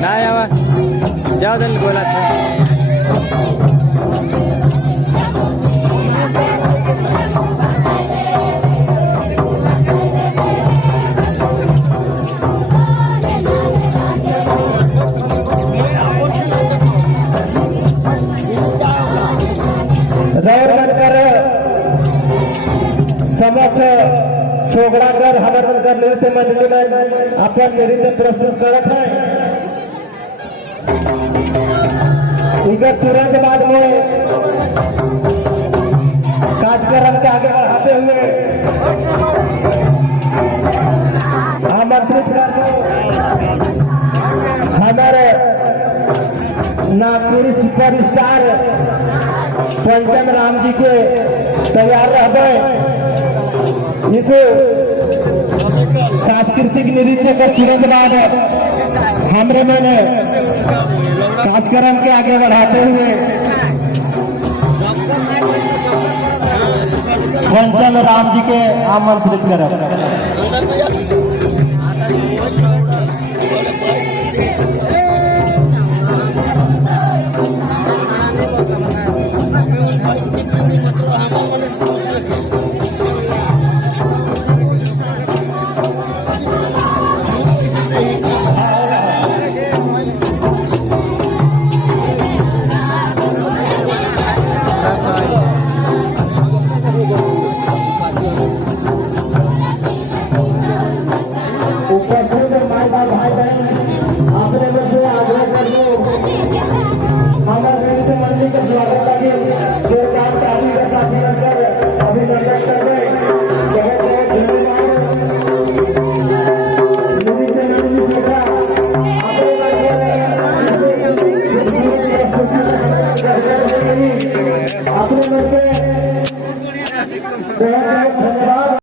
नाही आवा जाऊ दे बोला समक्ष सोगडाकर हवानकर नृत्य मंडली में अपन नृत्य प्रस्तुत करत है। इधर तुरंत बाद में कार्यक्रम के आगे बढ़ाते हुए आमंत्रित करते हमारे नागपुरी सुपरस्टार पंचम राम जी के तैयार रह गए। इस सांस्कृतिक नृत्य के तुरंत बाद हमरे मैंने कार्यक्रम के आगे बढ़ाते हुए पंचम राम जी के आमंत्रित करें। अपने